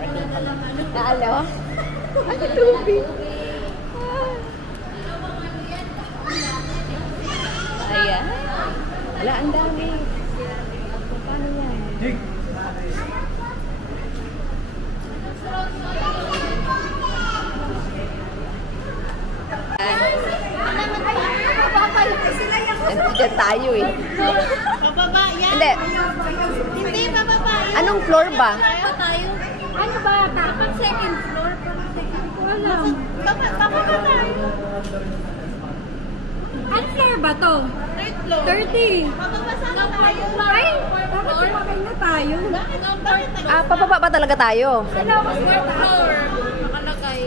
parking kami. Naalo? Ano tubig? Ayan. Wala, ang dami. Paano yan? Nandiyan tayo eh. Pababa yan. Hindi. Hindi, pababa yan. Anong floor ba? Pababa tayo. Ano ba? Dapat second floor. Second floor lang. Pababa tayo. Ano floor ba to? Third floor. 30. Pababa sana tayo. Ay, dapat sumakay na tayo. Pababa ba talaga tayo? Ano? Fourth floor. Nakalagay.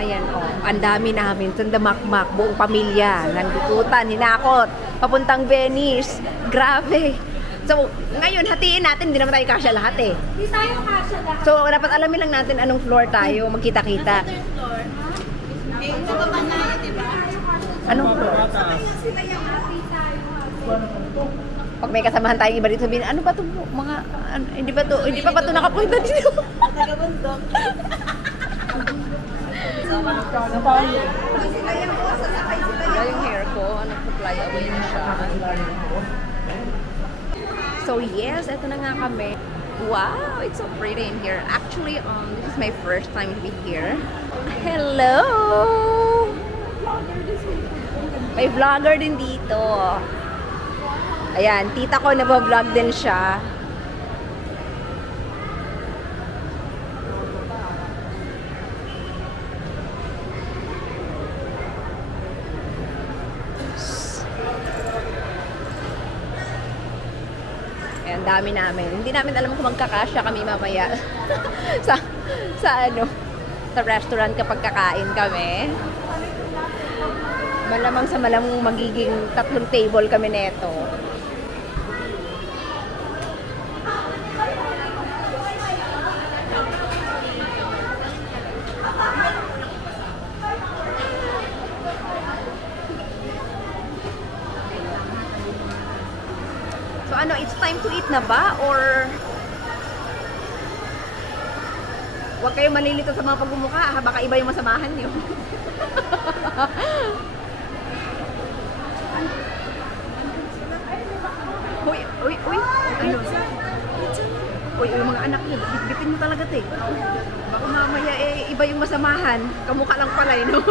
Ayan, ang dami namin. Sundamakmak, buong pamilya. Nandukutan, hinakot. Papuntang Venice. Grabe. So, ngayon, hatiin natin. Hindi naman tayo kasya lahat eh. Hindi tayo kasya lahat. So, dapat alamin lang natin anong floor tayo. Magkita-kita. Third floor. Eh, pababa na yun, diba? Anong floor? Pag may kasamahan tayong iba dito, sabihin, ano ba ito? Mga, hindi pa ba ito nakapunta dito? Tagabundok. Wala yung hair ko, nag-fly away na siya. So yes, ito na nga kami. Wow, it's so pretty in here. Actually, this is my first time to be here. Hello! May vlogger din dito. Ayan, tita ko nag-vlog din siya. Ang dami namin. Hindi namin alam kung magkakasya kami mamaya sa sa restaurant kapag kakain kami. Malamang sa malamang magiging 3 table kami neto. So ano, it's time to eat na ba? Or huwag kayong malilito sa mga pagmumukha, ha? Baka iba yung masamahan nyo. Uy, ano? Uy, yung mga anak nyo, bitbitin mo talaga, te. Baka mamaya iba yung masamahan. Kamukha lang pala, no?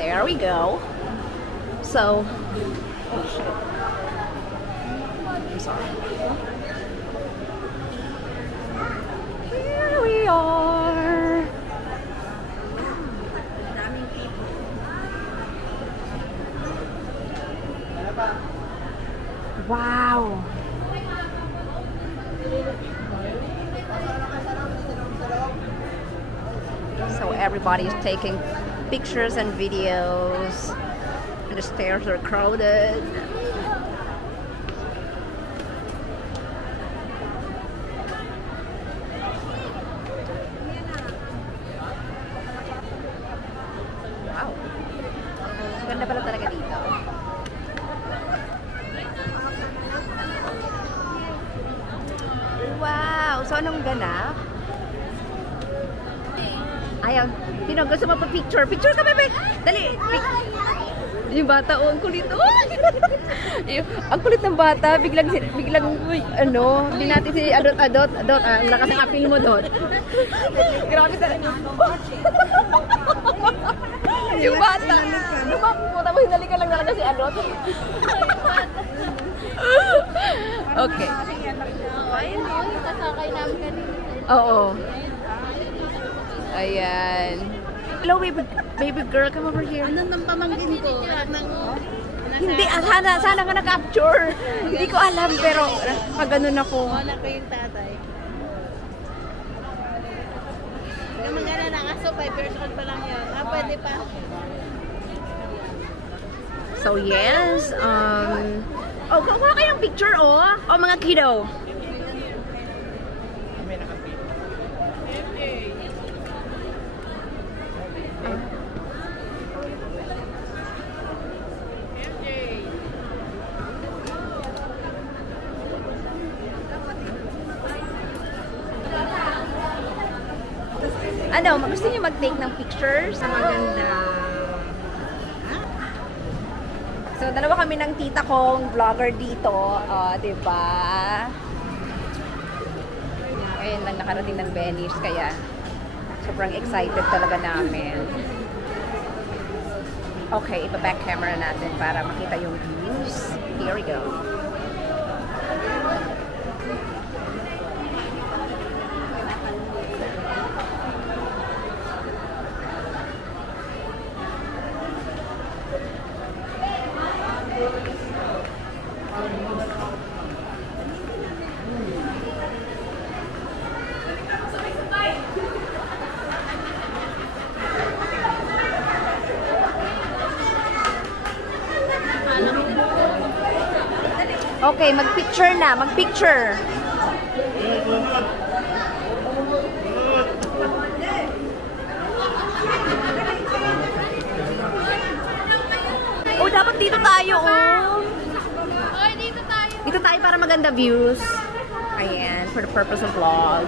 There we go. So, oh shit. I'm sorry. Here we are. Wow. So everybody is taking pictures and videos, and the stairs are crowded. Wow, ganda pala talaga dito. Wow, so anong ganap? Ayaw. Sino gusto mo pa picture? Picture ka, bebe! Dali! Yung bata, oh, ang kulit. Oh! Ang kulit ng bata, biglang, uy, ano, hindi natin si Adot, ang lakas ng apil mo, Dot. Grabe sa... Yung bata, lumakot mo, hinalikan lang talaga si Adot. Okay. Ayun, yung kasakay namin kanina. Oo. Ayan. Hello, baby girl, come over here. Ano nang pamangkin ko? Hindi, sana ka na-capture. Hindi ko alam, pero pag ganun ako. Wala ko yung tatay. Yung mga na kaso, 5 years old pa lang yun. Pwede pa. So, yes. Oh, kuha kayong picture, oh. Oh, mga kiddo. Ano, gusto niyo mag-take ng pictures? Maganda. So, dalawa kami ng tita kong vlogger dito. Diba? Ngayon lang nakarating ng Venice, kaya sobrang excited talaga namin. Okay, ipa-back camera natin para makita yung views. Here we go. Okay, mag-picture na. Mag-picture. Oh, dapat dito tayo, oh. Oy, dito tayo. Dito tayo para maganda views. Ayan, for the purpose of vlog.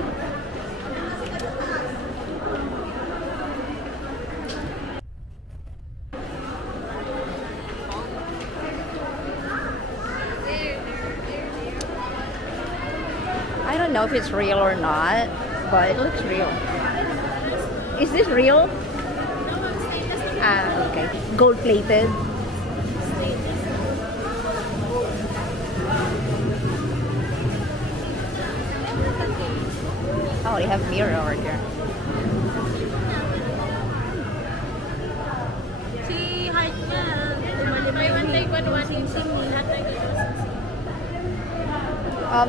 I don't know if it's real or not, but it looks real. Is this real? Ah, okay. Gold-plated. Oh, they have mirror over here. Si Heart niya, buy one take one, one sing-sing. Lahat na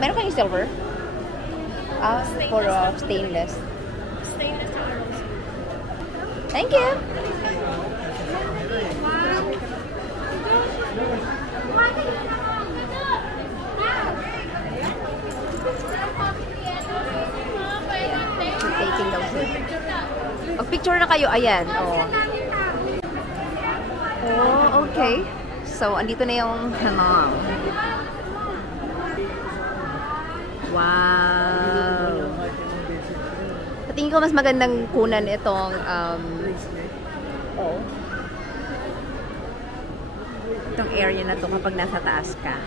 Meron kayong silver? For stainless. Stainless na arrows. Thank you. Taking daw siya. Picture na kayo. Ayan. Oh. Oh, okay. So, andito na yung hanong. Wow. Sa tingin ko mas magandang kunan itong itong area na to kapag nasa taas ka.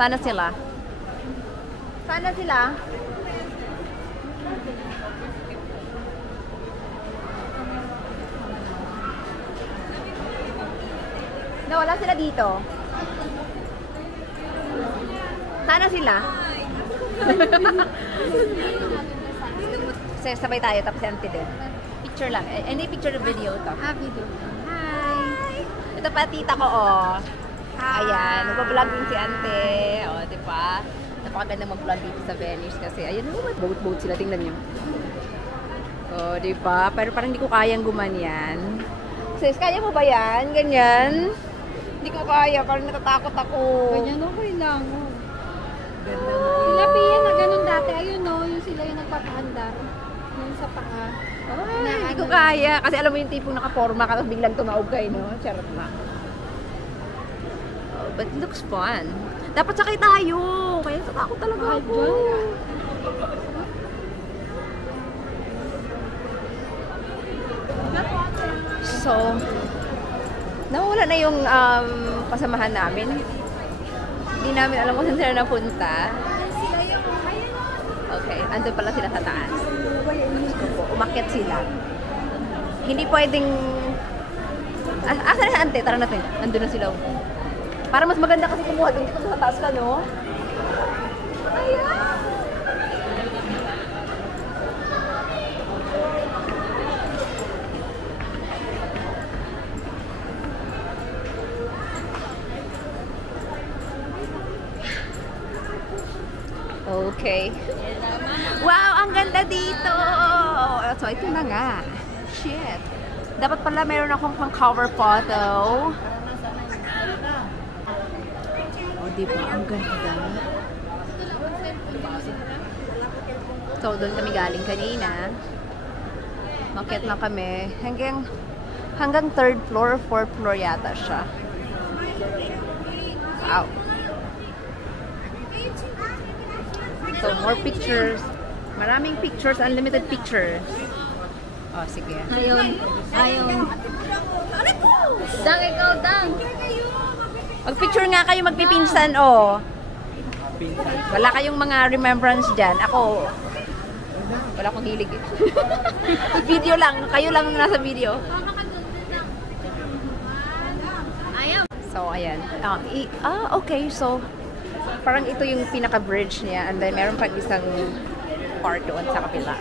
Sana sila. Sana sila. No, wala sila dito. Sana sila. Kasi sabay tayo, tapos si Auntie din. Picture lang. Hindi picture ng video to. Video. Hi! Ito pa tita ko, oh. Ayan, nagpa-vlog din si Ante. O, diba? Napakaganda mag-vlog dito sa Venice kasi, ayan, boat sila. Tingnan nyo. O, diba? Pero parang hindi ko kayang gumanyan. Sis, kaya mo ba yan? Ganyan? Hindi ko kaya. Parang natatakot ako. Ganyan okay lang. Sila Pia na ganun dati. Ayun no, yung sila yung nagpapaandar. Yung sa paa. Ay, hindi ko kaya. Kasi alam mo yung tipong nakaporma ka, tapos biglang tumaog kayo, no? Charot na. But it looks fun. Dapat sakay tayo. Kaya natakot talaga ako. So, nawala na yung kasamahan namin. Hindi namin alam kung saan sila napunta. Okay, andun pala sila sa taas. Umakyat sila. Hindi pwedeng... Asa na ante? Tara natin. Andun na sila. Para mas maganda kasi kumuha dun dito sa taas ka, no? Ayan! Okay. Wow, ang ganda dito! So, ito na nga. Shit. Dapat pala meron akong pang-cover photo. Diba? Ang ganda. So, doon kami galing kanina. Makyat na kami. Hanggang 3rd floor, 4th floor yata siya. Wow. So, more pictures. Maraming pictures, unlimited pictures. Oh, sige. Ayun. Dang, ikaw, Dang. Mag-picture nga kayo magpipinsan, oh. Wala kayong mga remembrance dyan. Ako, wala akong hilig. Video lang. Kayo lang nasa video. So, ayan. Okay. So, parang ito yung pinaka-bridge niya. And then, meron pang isang part doon sa kapila.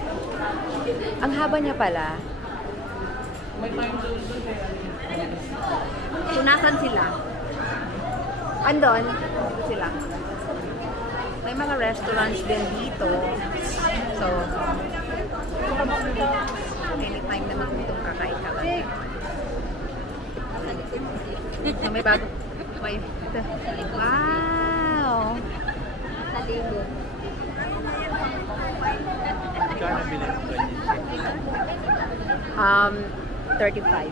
Ang haba niya pala. So, nasan sila? Andon. Dito sila. May mga restaurants din dito. So, anytime na magutong kakain ka lang. So, may bago. Wow! Salibo. Kano bilhin ko ganyan? 35.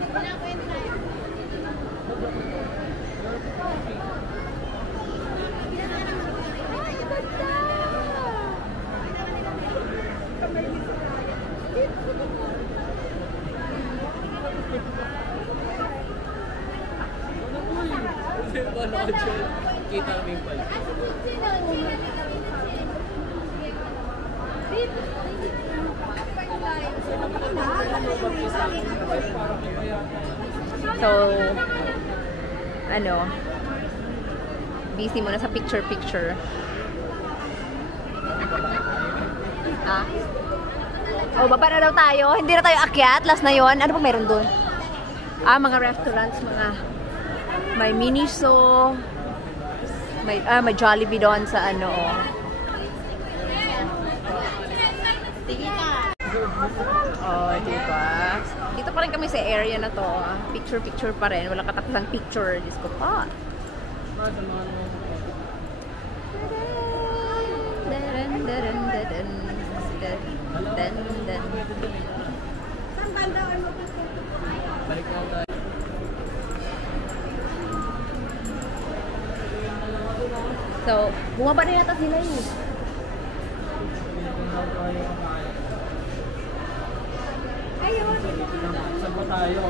Kita mo yung pala. So, busy muna sa picture-picture. Ah? Oh, baba na daw tayo. Hindi na tayo akyat. Last na yon. Ano pa meron doon? Mga restaurants, may Miniso. May Jollibee doon sa Oh, diba? Dito pa rin kami sa area na to. Picture-picture pa rin. Walang katakasang picture. Diyos ko pa. So, bumaba na yata sila eh. Ayun. Saan ba tayo?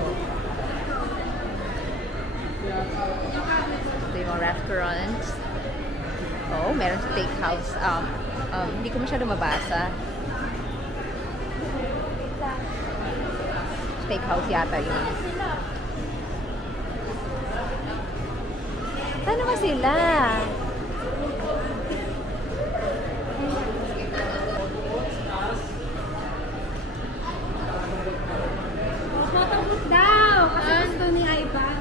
Ito yung mga restaurants. Oh, meron steakhouse. Hindi ko masyado mabasa. Steakhouse yata yun. Saan naman sila? Photobooth daw. Kasi gusto ni Ivan.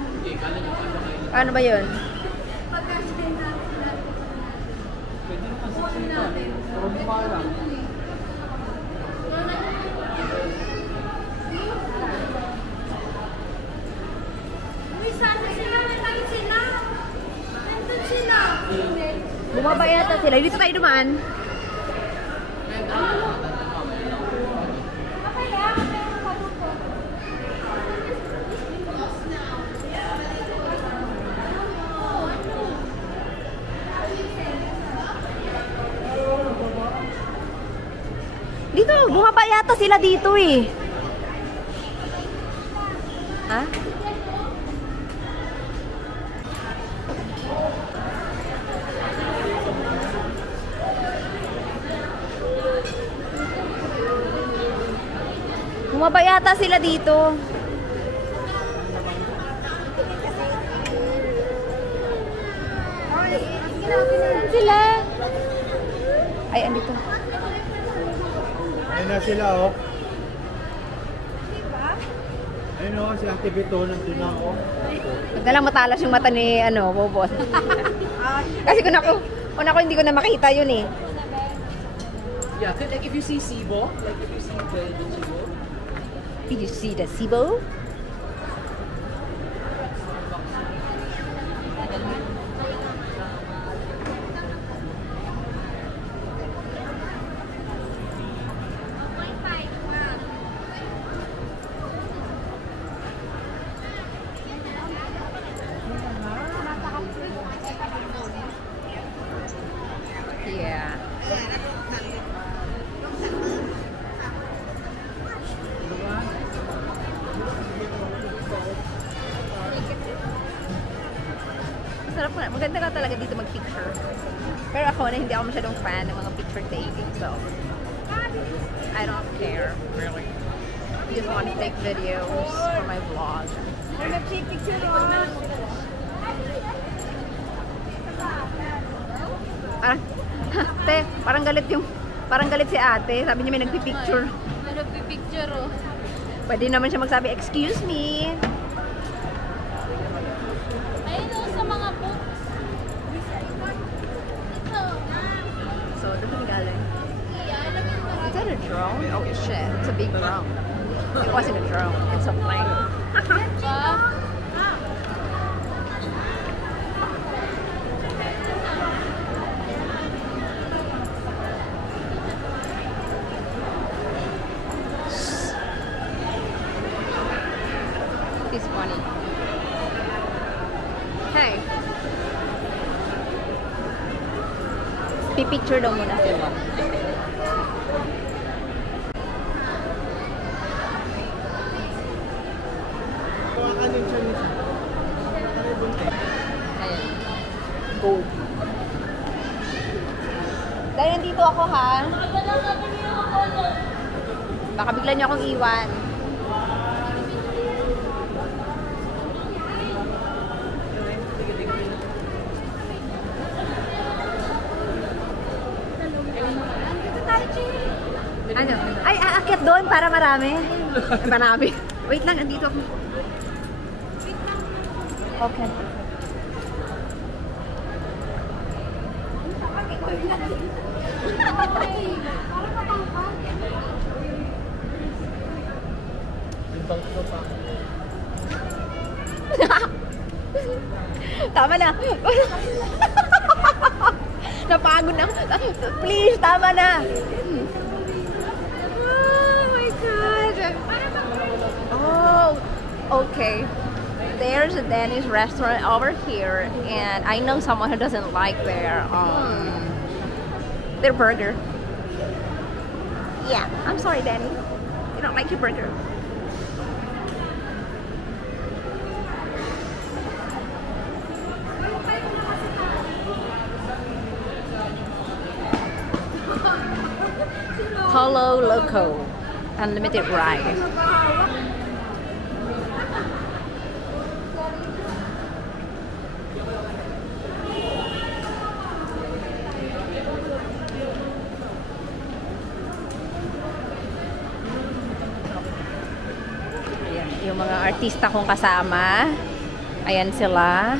Ano ba yun? Pwede naman sa sita. Pero mukha lang. Uy, sana sila. Nandun sila. Nandun sila. Bumaba yata sila. Dito tayo dumaan. Dito, bumaba yata sila dito eh. Ha? Bumaba yata sila dito. Sila. Ay, andito. Ayun na sila, oh. Ayun, oh. Si Auntie Bito nandun na, oh. Huwag na lang matalas yung mata ni, Bobot. Kasi kung ako hindi ko na makita yun eh. Yeah, like if you see Sibo, like if you see the Sibo. Did you see the SIBO? masarap nga. Maganda ka talaga dito mag-picture. Pero ako na hindi ako masyadong fan ng mga picture taking. So, I don't care, really. I just want to take videos for my vlog. Nag-picture mo. Parang galit si ate. Sabi niya may nagpi-picture. May nagpipicture oh. Pwede naman siya magsabi, excuse me. Ayun oh, sa mga books. Ito. So, doon kami galing. Is that a drone? Oh shit, it's a big drone. It wasn't a drone, it's a plane. Ba? He's funny. Hey. Pipicture daw muna sila. Ayan. Go. Dahil nandito ako ha. Baka bigla niyo akong iwan. Ano? Ay, aakyat doon para marami. Marami. Wait lang, andito ako. Okay. Tama na. Napagod na. Please, tama na. Oh my God. Oh, okay. There's a Danish restaurant over here, and I know someone who doesn't like their burger. Yeah, I'm sorry, Danny. You don't like your burger. Polo Loco, unlimited rice. Ayan, yung mga artista kong kasama. Ayan sila.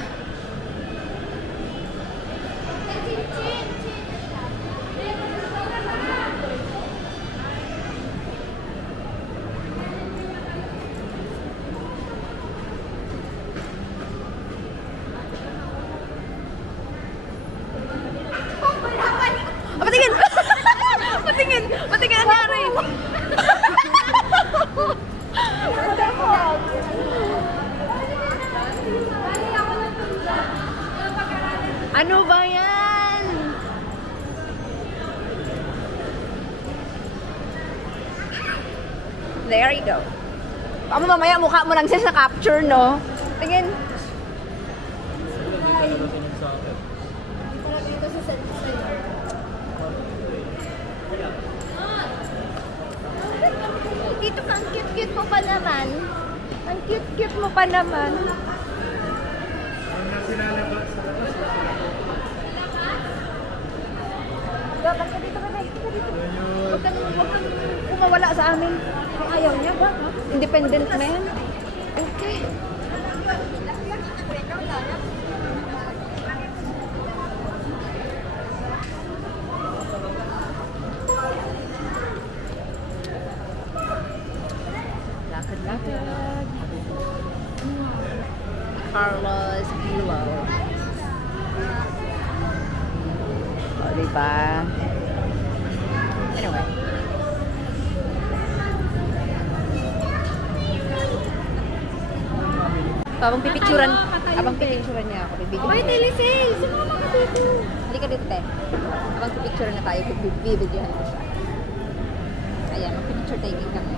Patingin! Patingin! Patingin ang nangyari! Ano ba yan? There you go. Baka mamaya mukha mo lang siya sa capture, no? Tingin. Dito ka, ang cute-cute mo pa naman. Ang cute-cute mo pa naman. Dapat ka dito, bebe. Huwag kang kumawala sa amin. Ayaw niya ba? Independent man. Okay. Lakad-lakad. Carlos Kilo. O, diba? Anyway. Habang pipicturan niya ako, bibigyan Oy, niya. Telecel! Sumama ka dito. Halika dito, te. Habang pipicturan na tayo, bibigyan ko siya. Ayan, mag-picture taking kami.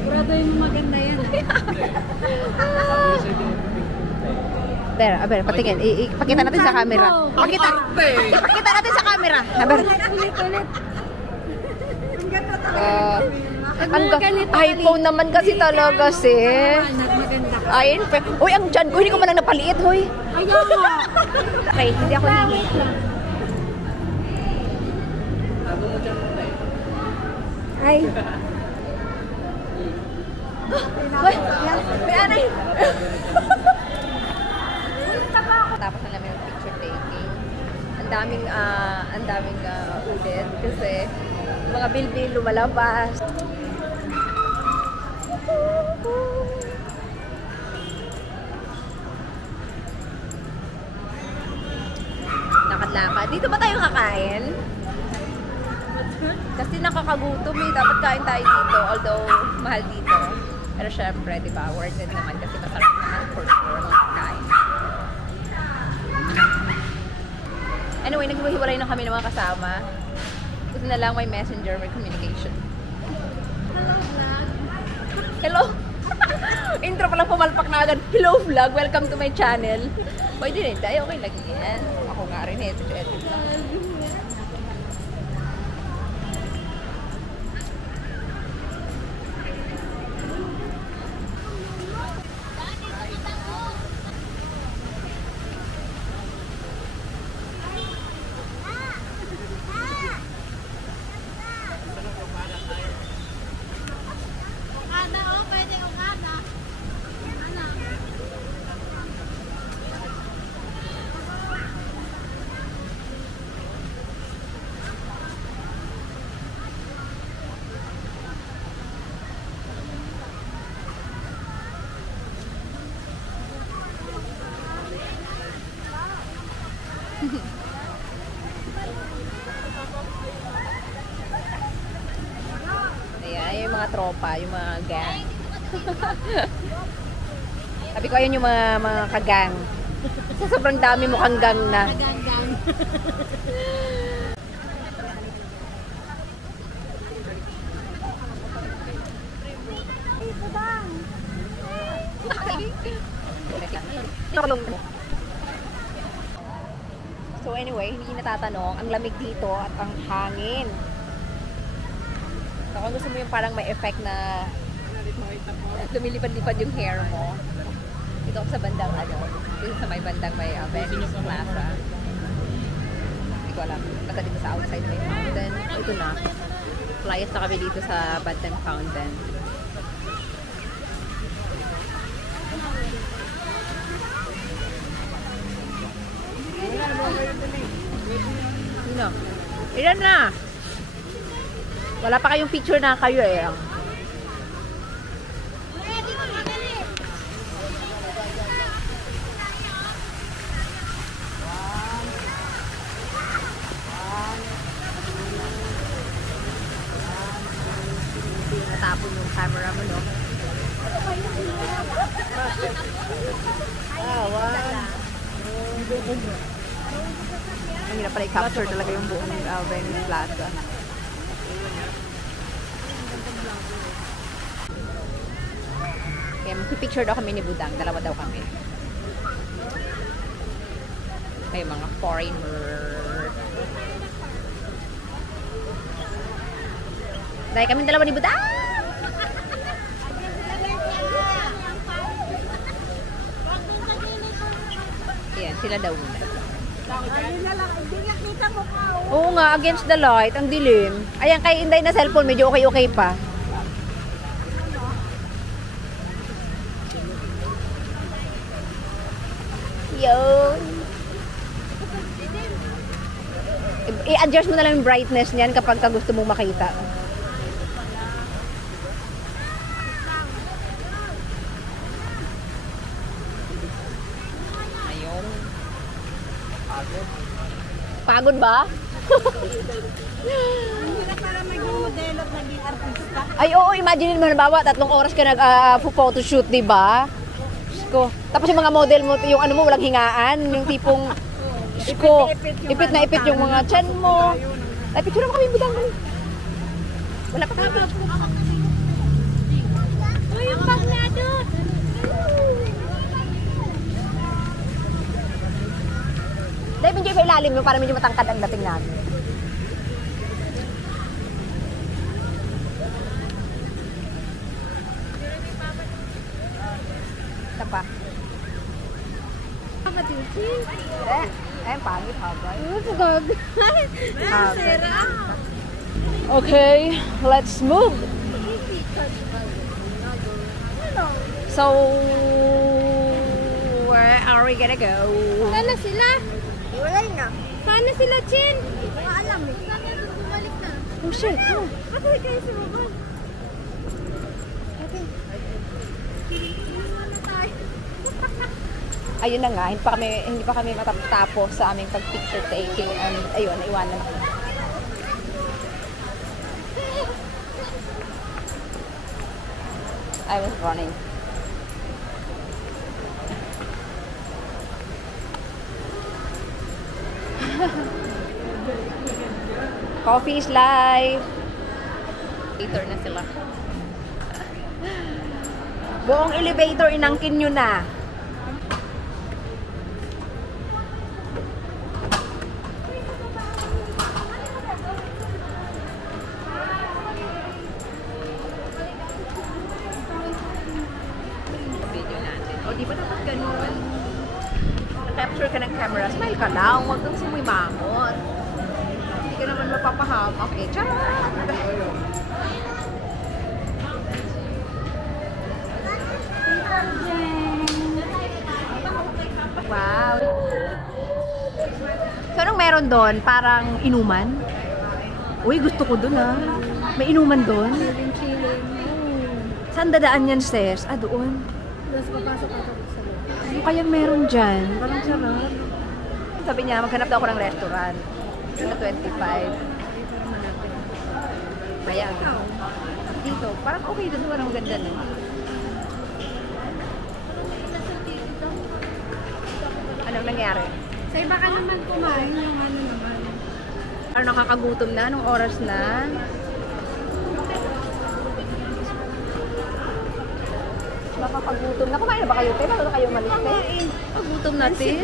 Sigurado yung maganda yan. Aber, patingin. Ipakita natin sa camera. Pakita natin sa camera. Aber. Ulit. iPhone naman kasi talaga, sis. Maganda. Ayun. Uy, ang tiyan ko, hindi ko man lang napaliit, hoy. Ayaw nga. Okay, hindi ako hihingi. Ay. Uy, may anay. Tapos na namin yung picture taking. Ang daming ulit kasi mga bilbil lumalabas. Lakad-lakad. Dito ba tayo kakain? Kasi nakakagutom eh. Dapat kain tayo dito. Although, mahal dito. Pero syempre, di ba, worth it naman kasi masarap naman for sure mga kain. Anyway, naghiwalay na kami ng mga kasama. Gusto na lang may messenger, may communication. Hello! Intro pa lang pumalpak na agad. Hello vlog! Welcome to my channel. Pwede rin tayo. Okay lang yan. Ako nga rin eh. Ito. Ayan, yung mga tropa, yung mga gang. Sabi ko, ayun yung mga kagang. Sa sobrang dami mukhang gang na. Gang. So anyway, hindi natatanong, ang lamig dito at ang hangin. So kung gusto mo yung parang may effect na lumilipad-lipad yung hair mo, dito ako sa bandang dito sa may bandang may Venice Plaza. Hindi ko alam. Basta dito sa outside may fountain. Ito na. Flyers na kami dito sa bandang fountain. Sino? Ilan na? Wala pa kayong picture na kayo eh. Natapon yung camera mo, no? Ang hirap pala i-capture talaga yung buong Venice Plaza. Kaya mag-picture daw kami ni Budang. Dalawa daw kami. May mga foreigner. Dahil kami dalawa ni Budang! Ayan, sila daw muna. Oo nga, against the light. Ang dilim. Ayan, kay Inday na cellphone. Medyo okay pa. Yun. I-adjust mo na lang yung brightness niyan kapag gusto mong makita. Ayun. Pagod ba? Hindi na para maging modelo at maging artista. Ay, oo. Imagine mo, halimbawa, 3 oras ka nag-photoshoot, diba? Ko. Tapos yung mga model mo, yung ano mo, walang hingaan, yung tipong ipit na ipit yung mga chan mo. Ay, picture mo kami, Budang. Wala pa kami. Uy, yung bag na doon! Dahil medyo may ilalim mo para medyo matangkad ang dating namin. Isa pa. Pangit habay. Okay, let's move. So, where are we gonna go? Sana sila? Wala na. Sana sila, Chin? Hindi ko nga alam eh. Sana bumalik na. Oh shit. Oh. Bakit kayo sumabal? Ayun na nga, hindi pa kami matatapos sa aming pag-picture taking and ayun, naiwanan ako. I was running. Coffee is life. Elevator na sila. Buong elevator inangkin nyo na. Video natin. O, di ba dapat ganun? Na-capture ka ng camera, smile ka lang. Huwag kang sumimangot. Hindi ka naman mapapahamak eh. Charot! Wow! So, anong meron doon? Parang inuman? Uy, gusto ko doon ah. May inuman doon? Chilling. Saan dadaan yan, sis? Ah, doon. Tapos papasok ako sa loob. Ano kayang meron dyan? Parang sarap. Sabi niya, maghanap daw ako ng restaurant. Sa 25. Mayag. Dito. Parang okay doon. Parang maganda no? Anong nangyari? Sa iba ka naman kumain, yung ano naman. Parang nakakagutom na. Anong oras na? Nakakagutom na. Kumain na ba kayo? Kaya na kayo malis? Pagutom natin.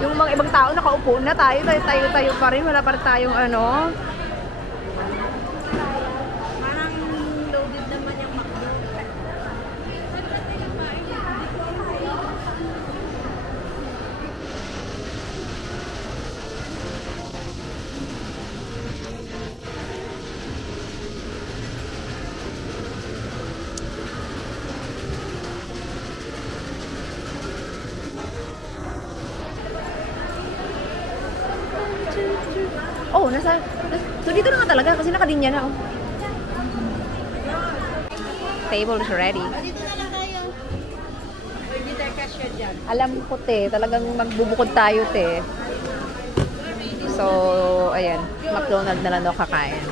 Yung mga ibang tao nakaupo na tayo pa rin. Wala pa rin tayong ano. Parang loaded naman yung McDo. Oh, so dito na nga talaga kasi nakadinya na oh. Table is ready. Dito na lang tayo. Pwede tayo cashier dyan. Alam ko te, talagang magbubukod tayo te. So, ayan, McDonald's na lang daw kakain.